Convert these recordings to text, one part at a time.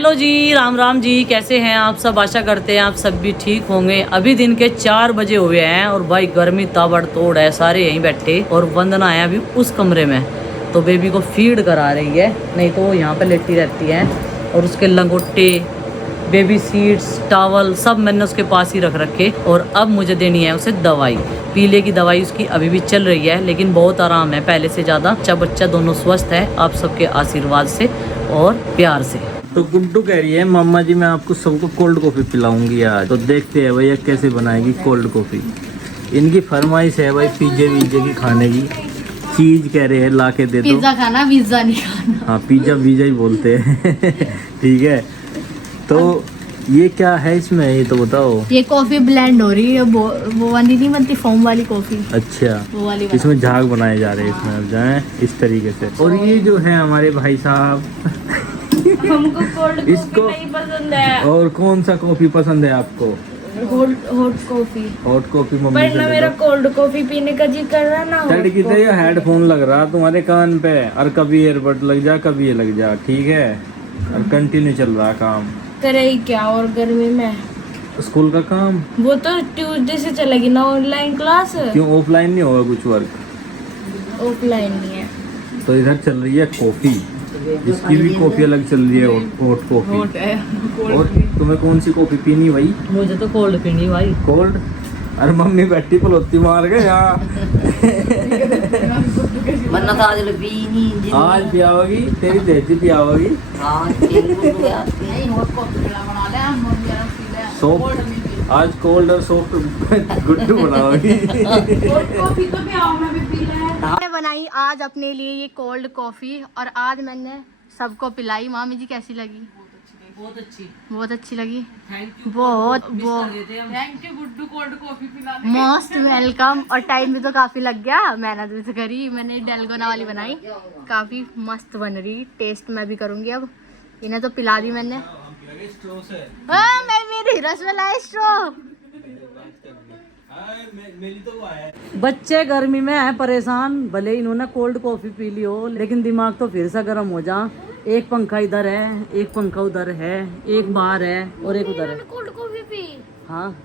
Hello जी, राम राम जी, कैसे हैं आप सब। आशा करते हैं आप सब भी ठीक होंगे। अभी दिन के 4 बजे हुए हैं और भाई गर्मी ताबड़तोड़ है, सारे यहीं बैठे और वंदना है अभी उस कमरे में, तो बेबी को फीड करा रही है, नहीं तो वो यहाँ पे लेटी रहती है। और उसके लंगोटे, बेबी सीड्स, टॉवल सब मैंने उसके पास ही रख रखे। और अब मुझे देनी है उसे दवाई, पीले की दवाई उसकी अभी भी चल रही है, लेकिन बहुत आराम है पहले से ज़्यादा। बच्चा दोनों स्वस्थ है आप सबके आशीर्वाद से और प्यार से। तो गुड्डू कह रही है मम्मा जी मैं आपको सबको कोल्ड कॉफी पिलाऊंगी आज, तो देखते हैं भैया कैसे बनाएगी कोल्ड कॉफी। इनकी फरमाइश है भाई पिज्जे विज्जे की खाने की, चीज कह रहे हैं ला के दे दो। पिज्जा खाना, पिज्जा नहीं खाना। हाँ पिज्जा वीजा ही बोलते हैं ठीक है। तो ये क्या है इसमें, ये तो बताओ। ये कॉफी ब्लेंड हो रही है, वो वाली नहीं बनती फोम वाली कॉफी। अच्छा, वो वाली इसमें झाग बनाए जा रहे हैं, इसमें अब जाए इस तरीके से। और ये जो है हमारे भाई साहब हमको कोल्ड इसको कॉफी नहीं पसंद है। और कौन सा कॉफी पसंद है आपको? Hot coffee. Hot coffee mummy पर से ना ले मेरा लो। कोल्ड कॉफी पीने का जी कर रहा ना। तड़की तो ये हेडफोन लग रहा तुम्हारे कान पे, और कभी एयरबड लग जा कभी ये लग जा, ठीक है। और कंटिन्यू चल रहा काम। करे ही क्या, और गर्मी में स्कूल का काम वो तो ट्यूसडे से चलेगी ना ऑनलाइन क्लास। क्यों ऑफलाइन नहीं होगा कुछ वर्क? ऑफलाइन नहीं है। तो इधर चल रही है कॉफी, इसकी भी कॉफी अलग चल रही है, हॉट कॉफी। और तुम्हें कौन सी कॉफी पीनी भाई? मुझे तो कोल्ड पीनी भाई। कोल्ड? अरे मम्मी बैठी पलोती मार गए यहाँ वरना तो आज पीनी आज पियाओगी, तेरी देती पियाओगी। सॉफ्ट आज कोल्ड और सॉफ्ट गुड्डू बनाओगी मैंने बनाई आज अपने लिए ये कोल्ड कॉफी और आज मैंने सबको पिलाई। मामी जी कैसी लगी? बहुत अच्छी, बहुत अच्छी लगी। Thank you. बहुत thank you Guddu cold coffee पिलाने। Most welcome. और टाइम भी तो काफी लग गया, मेहनत भी तो करी। मैंने डेलगोना वाली बनाई, काफी मस्त बन रही। टेस्ट मैं भी करूंगी अब। इन्हें तो पिला दी मैंने। मैं मेरी रसमलाई स्ट्रॉ। बच्चे गर्मी में है परेशान, भले इन्होंने कोल्ड कॉफी पी ली हो, लेकिन दिमाग तो फिर से गर्म हो जा। एक पंखा इधर है, एक पंखा उधर है, एक बाहर है और एक उधर है। Cold coffee P. हाँ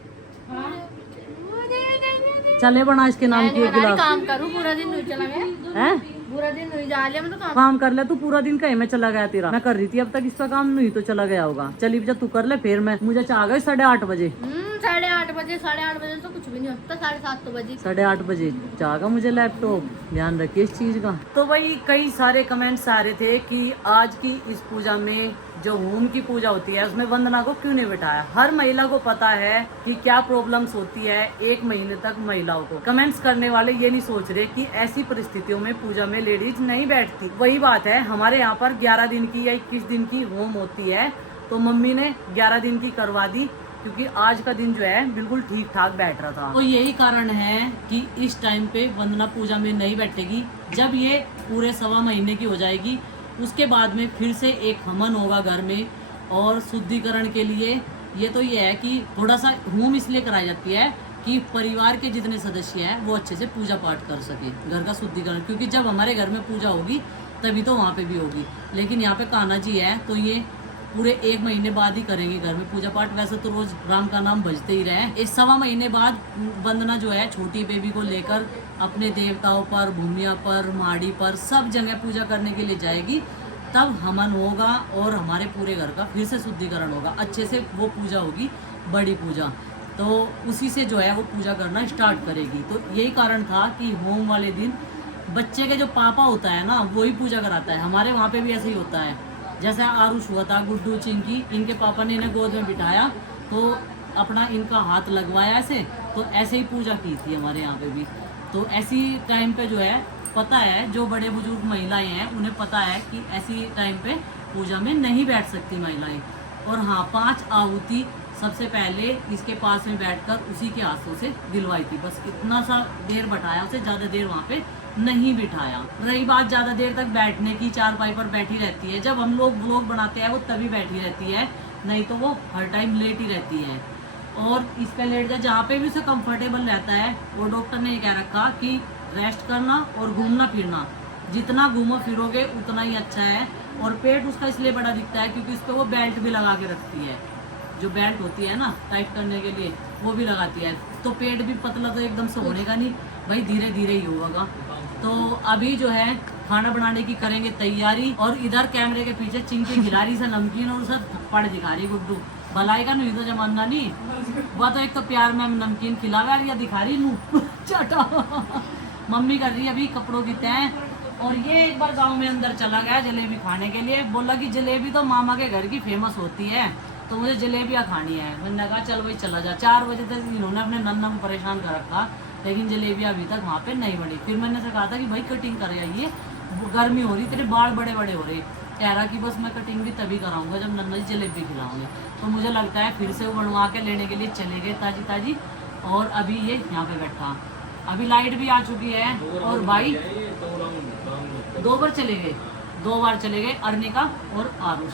चले बना इसके नाम की एक गिलास। काम करूँ पूरा दिन नहीं चला गया है, पूरा दिन नहीं जा लिया मैं तो काम कर ले तू पूरा दिन। कहीं मैं चला गया तेरा, मैं कर रही थी अब तक इसका काम, नहीं तो चला गया होगा। चली जब तू कर ले फिर मैं, मुझे चाह गए 8:30 बजे। 8:30 बजे, 8:30 बजे तो कुछ भी नहीं होता। 7:30 बजे, 8:30 बजे चाहगा मुझे लैपटॉप। ध्यान रखिए इस चीज का। तो भाई कई सारे कमेंट्स आ रहे थे कि आज की इस पूजा में जो होम की पूजा होती है उसमें वंदना को क्यों नहीं बिठाया। हर महिला को पता है कि क्या प्रॉब्लम्स होती है 1 महीने तक महिलाओं को। कमेंट्स करने वाले ये नहीं सोच रहे कि ऐसी परिस्थितियों में पूजा में लेडीज नहीं बैठती। वही बात है, हमारे यहाँ पर 11 दिन की या 21 दिन की होम होती है, तो मम्मी ने 11 दिन की करवा दी, क्योंकि आज का दिन जो है बिल्कुल ठीक ठाक बैठ रहा था। तो यही कारण है कि इस टाइम पे वंदना पूजा में नहीं बैठेगी। जब ये पूरे 1.25 महीने की हो जाएगी उसके बाद में फिर से एक हवन होगा घर में, और शुद्धिकरण के लिए ये है कि थोड़ा सा होम इसलिए कराई जाती है कि परिवार के जितने सदस्य हैं वो अच्छे से पूजा पाठ कर सके, घर का शुद्धिकरण। क्योंकि जब हमारे घर में पूजा होगी तभी तो वहाँ पे भी होगी, लेकिन यहाँ पे कान्हा जी है तो ये पूरे 1 महीने बाद ही करेंगे घर में पूजा पाठ। वैसे तो रोज राम का नाम बजते ही रहे। इस 1.25 महीने बाद वंदना जो है छोटी बेबी को लेकर अपने देवताओं पर, भूमिया पर, माड़ी पर सब जगह पूजा करने के लिए जाएगी। तब हवन होगा और हमारे पूरे घर का फिर से शुद्धिकरण होगा, अच्छे से वो पूजा होगी, बड़ी पूजा। तो उसी से जो है वो पूजा करना स्टार्ट करेगी। तो यही कारण था कि होम वाले दिन बच्चे के जो पापा होता है ना वही पूजा कराता है। हमारे वहाँ पे भी ऐसे ही होता है। जैसे आरुष हुआ था, गुड्डू, चिंकी, इनके पापा ने इन्हें गोद में बिठाया तो अपना इनका हाथ लगवाया ऐसे, तो ऐसे ही पूजा की थी हमारे यहाँ पे भी। तो ऐसी टाइम पे जो है पता है, जो बड़े बुजुर्ग महिलाएं हैं उन्हें पता है कि ऐसी टाइम पे पूजा में नहीं बैठ सकती महिलाएं। और हाँ, 5 आहुति सबसे पहले इसके पास में बैठकर उसी के हाथों से दिलवाई थी। बस इतना सा देर बैठाया उसे, ज़्यादा देर वहाँ पे नहीं बिठाया। रही बात ज़्यादा देर तक बैठने की, चारपाई पर बैठी रहती है। जब हम लोग व्लॉग बनाते हैं वो तभी बैठी रहती है, नहीं तो वो हर टाइम लेट ही रहती है। और इस पे लेट जाए जहाँ पे भी उसे कंफर्टेबल रहता है। वो डॉक्टर ने ये कह रखा कि रेस्ट करना और घूमना फिरना, जितना घूमो फिरोगे उतना ही अच्छा है। और पेट उसका इसलिए बड़ा दिखता है क्योंकि इस पर वो बेल्ट भी लगा के रखती है, जो बेल्ट होती है ना टाइट करने के लिए वो भी लगाती है। तो पेट भी पतला तो एकदम से होने का नहीं भाई, धीरे धीरे ही होगा। तो अभी जो है खाना बनाने की करेंगे तैयारी, और इधर कैमरे के पीछे चिंकी खिलाड़ी से नमकीन और सब थप्पड़ दिखा रही गुड्डू। भलाई का नहीं तो जमाना नहीं, वह तो एक तो प्यार में नमकीन खिलावा या दिखा रही मुँह चाटा। मम्मी कर रही है अभी कपड़ों की तय। और ये एक बार गांव में अंदर चला गया जलेबी खाने के लिए, बोला कि जलेबी तो मामा के घर की फेमस होती है तो मुझे जलेबियाँ खानी है। मैंने कहा चल भाई चला जा। 4 बजे तक इन्होंने अपने नन्ना को परेशान कर रखा, लेकिन जलेबियाँ अभी तक वहाँ पे नहीं बनी। फिर मैंने से कहा था कि भाई कटिंग कर आइए, गर्मी हो रही, तेरे बाल बड़े बड़े हो रहे। कह रहा कि बस मैं कटिंग भी तभी कराऊंगा जब नन्ना जी जलेबी खिलाऊंगे। तो मुझे लगता है फिर से वो बनवा के लेने के लिए चले गए ताजी ताजी, और अभी ये यहाँ पे बैठा। अभी लाइट भी आ चुकी है, और भाई 2 बार चले गए, 2 बार चले गए अर्निका और आरुष।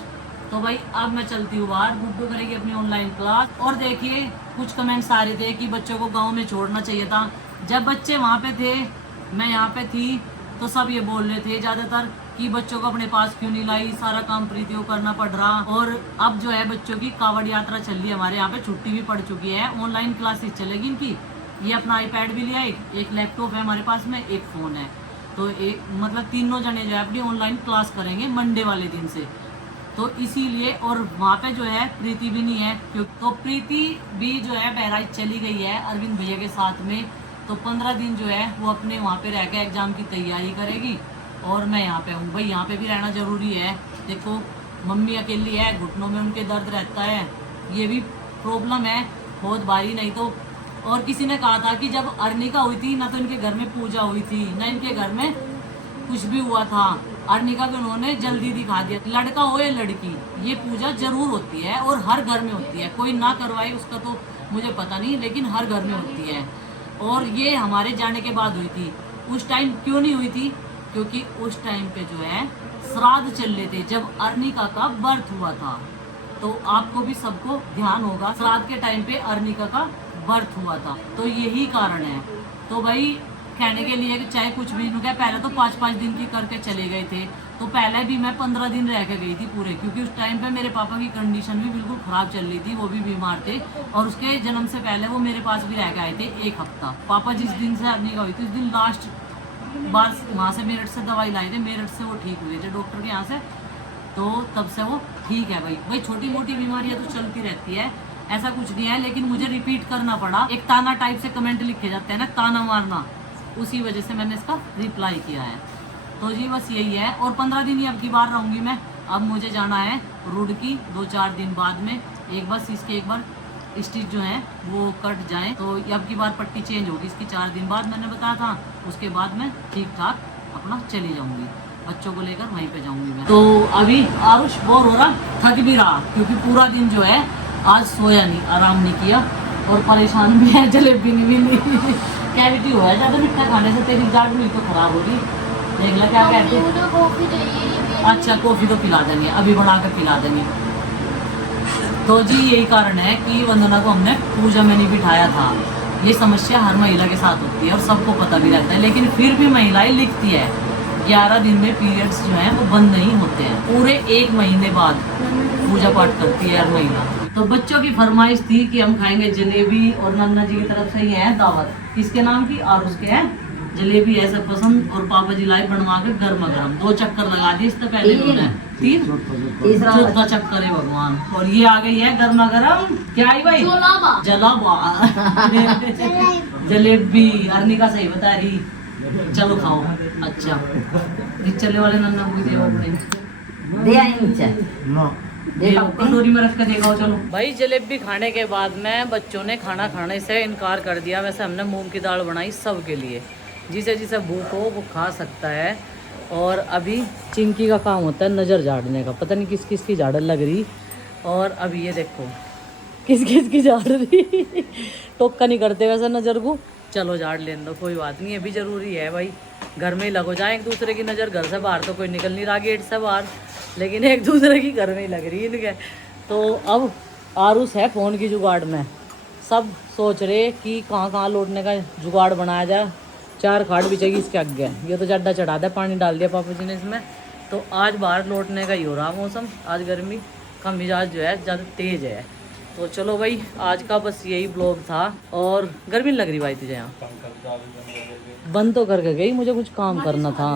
तो भाई अब मैं चलती हूँ बाहर, गुड्डू करेगी अपनी ऑनलाइन क्लास। और देखिए कुछ कमेंट्स आ रहे थे कि बच्चों को गांव में छोड़ना चाहिए था। जब बच्चे वहाँ पे थे, मैं यहाँ पे थी, तो सब ये बोल रहे थे ज़्यादातर कि बच्चों को अपने पास क्यों नहीं लाई, सारा काम प्रीति को करना पड़ रहा। और अब जो है बच्चों की कावड़ यात्रा चल रही है, हमारे यहाँ पे छुट्टी भी पड़ चुकी है, ऑनलाइन क्लासेस चलेगी इनकी। ये अपना आईपैड भी लिया, एक लैपटॉप है हमारे पास में, एक फ़ोन है। तो एक मतलब तीनों जने जो है अपनी ऑनलाइन क्लास करेंगे मंडे वाले दिन से। तो इसीलिए, और वहाँ पे जो है प्रीति भी नहीं है, क्योंकि तो प्रीति भी जो है बहराइच चली गई है अरविंद भैया के साथ में। तो 15 दिन जो है वो अपने वहाँ पे रह के एग्ज़ाम की तैयारी करेगी, और मैं यहाँ पे हूँ। भाई यहाँ पे भी रहना ज़रूरी है। देखो मम्मी अकेली है, घुटनों में उनके दर्द रहता है, ये भी प्रॉब्लम है बहुत भारी। नहीं तो, और किसी ने कहा था कि जब अर्निका हुई थी ना तो इनके घर में पूजा हुई थी, ना इनके घर में कुछ भी हुआ था। अर्निका को उन्होंने जल्दी दिखा दिया, लड़का हो या लड़की, ये पूजा जरूर होती है और हर घर में होती है। कोई ना करवाए उसका तो मुझे पता नहीं, लेकिन हर घर में होती है। और ये हमारे जाने के बाद हुई थी। उस टाइम क्यों नहीं हुई थी? क्योंकि उस टाइम पे जो है श्राद्ध चल रहे थे जब अर्निका का बर्थ हुआ था। तो आपको भी सबको ध्यान होगा, श्राद्ध के टाइम पे अर्निका का बर्थ हुआ था, तो यही कारण है। तो भाई कहने के लिए कि चाहे कुछ भी क्या, पहले तो 5-5 दिन की करके चले गए थे। तो पहले भी मैं 15 दिन रह के गई थी पूरे, क्योंकि उस टाइम पे मेरे पापा की कंडीशन भी बिल्कुल ख़राब चल रही थी, वो भी बीमार थे। और उसके जन्म से पहले वो मेरे पास भी रह के आए थे 1 हफ्ता। पापा जिस दिन से अर्निका हुई थी उस दिन लास्ट बार वहाँ से मेरठ से दवाई लाए थे, मेरठ से वो ठीक हुए थे डॉक्टर के यहाँ से। तो तब से वो ठीक है। भाई छोटी मोटी बीमारियाँ तो चलती रहती है, ऐसा कुछ नहीं है। लेकिन मुझे रिपीट करना पड़ा, एक ताना टाइप से कमेंट लिखे जाते हैं ना, ताना मारना, उसी वजह से मैंने इसका रिप्लाई किया है। तो जी बस यही है। और 15 दिन ही अब की बार रहूँगी मैं। अब मुझे जाना है रुड़की 2-4 दिन बाद में। एक बस इसके एक बार स्टिच जो है वो कट जाए, तो अब की बार पट्टी चेंज होगी इसकी 4 दिन बाद मैंने बताया था। उसके बाद मैं ठीक ठाक अपना चली जाऊँगी, बच्चों को लेकर वहीं पे जाऊँगी मैं। तो अभी आरुष बोर हो रहा, थक भी रहा, क्योंकि पूरा दिन जो है आज सोया नहीं, आराम नहीं किया, और परेशान भी है, जलेबी नहीं मिली। कैविटी हुआ है ज़्यादा मीठा खाने से, तेरी दाढ़ भी तो खराब होगी। देख ला क्या कहते हैं। अच्छा कॉफ़ी तो पिला देंगे, अभी बना कर पिला देंगे। तो जी यही कारण है कि वंदना को हमने पूजा में नहीं बिठाया था। ये समस्या हर महिला के साथ होती है और सबको पता भी रहता है, लेकिन फिर भी महिलाएं लिखती है 11 दिन में पीरियड्स जो हैं वो बंद नहीं होते हैं। पूरे 1 महीने बाद पूजा पाठ करती है हर महिला। तो बच्चों की फरमाइश थी कि हम खाएंगे जलेबी, और नन्ना जी की तरफ से ही है दावत। किसके नाम की? आरुष के है। जलेबी ऐसा पसंद, और पापा जी लाए बनवा के गर्मा गर्म। 2 चक्कर लगा दिए इससे पहले उन्होंने, 3 चौथा चक्कर है भगवान। और ये आ गई है गर्मा गर्म, क्या आई भाई? जलावा जलेबी। अर्निका सही बता रही, चलो खाओ। अच्छा चले वाले नन्ना को दे कटोरी में रख कर देखो। चलो भाई जलेबी खाने के बाद में बच्चों ने खाना खाने से इनकार कर दिया। वैसे हमने मूंग की दाल बनाई सबके लिए, जिसे जिसे भूख हो वो खा सकता है। और अभी चिंकी का काम होता है नज़र झाड़ने का, पता नहीं किस किस की झाड़न लग रही। और अभी ये देखो किस किस की झाड़ रही। टोक्का नहीं करते वैसे नज़र को, चलो झाड़ लेने दो, कोई बात नहीं। ये भी ज़रूरी है भाई, घर में ही लगो जाए एक दूसरे की नज़र। घर से बाहर तो कोई निकल नहीं रहा गेट से बाहर, लेकिन एक दूसरे की घर में ही लग रही है इनके। तो अब आरुष है फ़ोन की जुगाड़ में, सब सोच रहे कि कहाँ लौटने का जुगाड़ बनाया जाए। 4 खाट बिछेगी इसके आगे, ये तो चड्डा चढ़ा दिया, पानी डाल दिया पापा जी ने इसमें। तो आज बाहर लौटने का ही हो रहा मौसम, आज गर्मी का मिजाज जो है ज़्यादा तेज है। तो चलो भाई आज का बस यही ब्लॉग था। और गर्मी लग रही भाई तुझे यहाँ? बंद तो करके गई, मुझे कुछ काम करना था,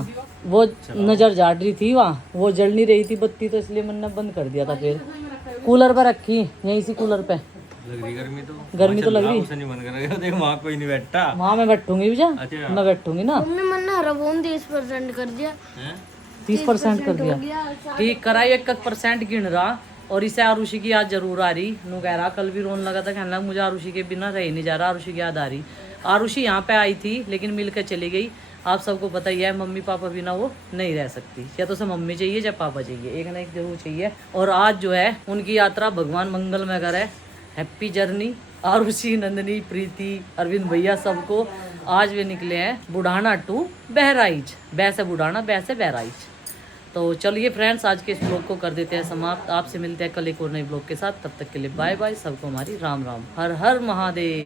वो नज़र जाट रही थी वहाँ, वो जल नहीं रही थी बत्ती, तो इसलिए मैंने बंद कर दिया था। फिर कूलर पर रखी, यहीं से कूलर पे गर्मी तो लग रही। देख वहाँ कोई नहीं बैठा, वहाँ मैं बैठूंगी भैया, मैं बैठूंगी ना। मम्मी मैंने रवोन 30% कर दिया, 30% कर दिया, ठीक कराई। 1% गिन रहा। और इसे आरुषि की याद जरूर आ रही। नू कह रहा कल भी रोने लगा था, कहने लगा मुझे आरुषि के बिना रह नहीं जा रहा, आरुषि की याद आ रही। आरुषि यहाँ पे आई थी लेकिन मिल कर चली गई। आप सबको पता ही है मम्मी पापा बिना वो नहीं रह सकती, या तो उसे मम्मी चाहिए या पापा चाहिए, एक ना एक जरूर चाहिए। और आज जो है उनकी यात्रा भगवान मंगल में करे। हैप्पी जर्नी आरुषि, नंदनी, प्रीति, अरविंद भैया सबको। आज वे निकले हैं बुढ़ाना टू बहराइच, बैसे बुढ़ाना बैसे बहराइच। तो चलिए फ्रेंड्स आज के इस ब्लॉग को कर देते हैं समाप्त। आपसे मिलते हैं कल एक और नए ब्लॉग के साथ, तब तक के लिए बाय बाय। सबको हमारी राम राम, हर हर महादेव।